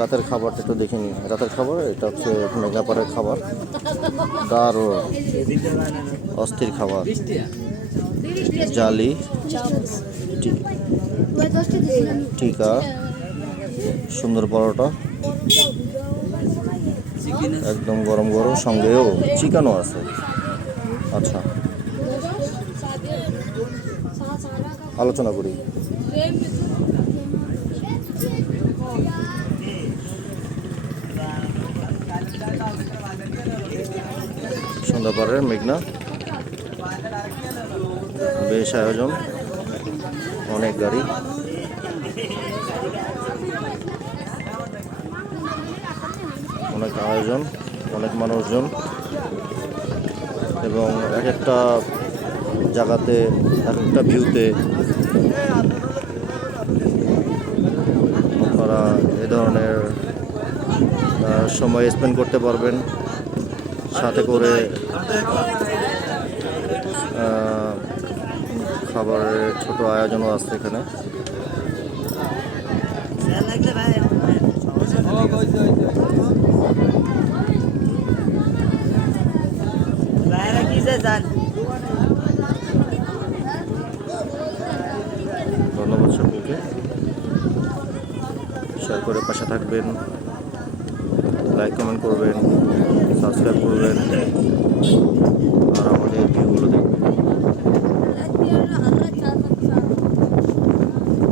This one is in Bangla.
রাতের খাবারটা একটু দেখে নিই। রাতের খাবার এটা হচ্ছে মেঘনাপাড়ের খাবার। দারুণ অস্থির খাবার। জালি, টিকা, সুন্দর পরোটা, একদম গরম গরম, সঙ্গেও চিকেনও আছে। আচ্ছা, আলোচনা করি। সন্ধ্যাপাড়ের মেঘনা, বেশ আয়োজন, অনেক গাড়ি, অনেক আয়োজন, অনেক মানুষজন, এবং এক একটা জায়গাতে এক একটা ভিউতে আপনারা এ ধরনের সময় স্পেন্ড করতে পারবেন। সাথে করে খাবারের ছোট আয়োজনও আছে এখানে। ধন্যবাদ সকলকে। শেয়ার করে পাশে থাকবেন, লাইক কমেন্ট করবেন, সাবস্ক্রাইব করবেন, আর আমাদের ভিডিওগুলো দেখবেন।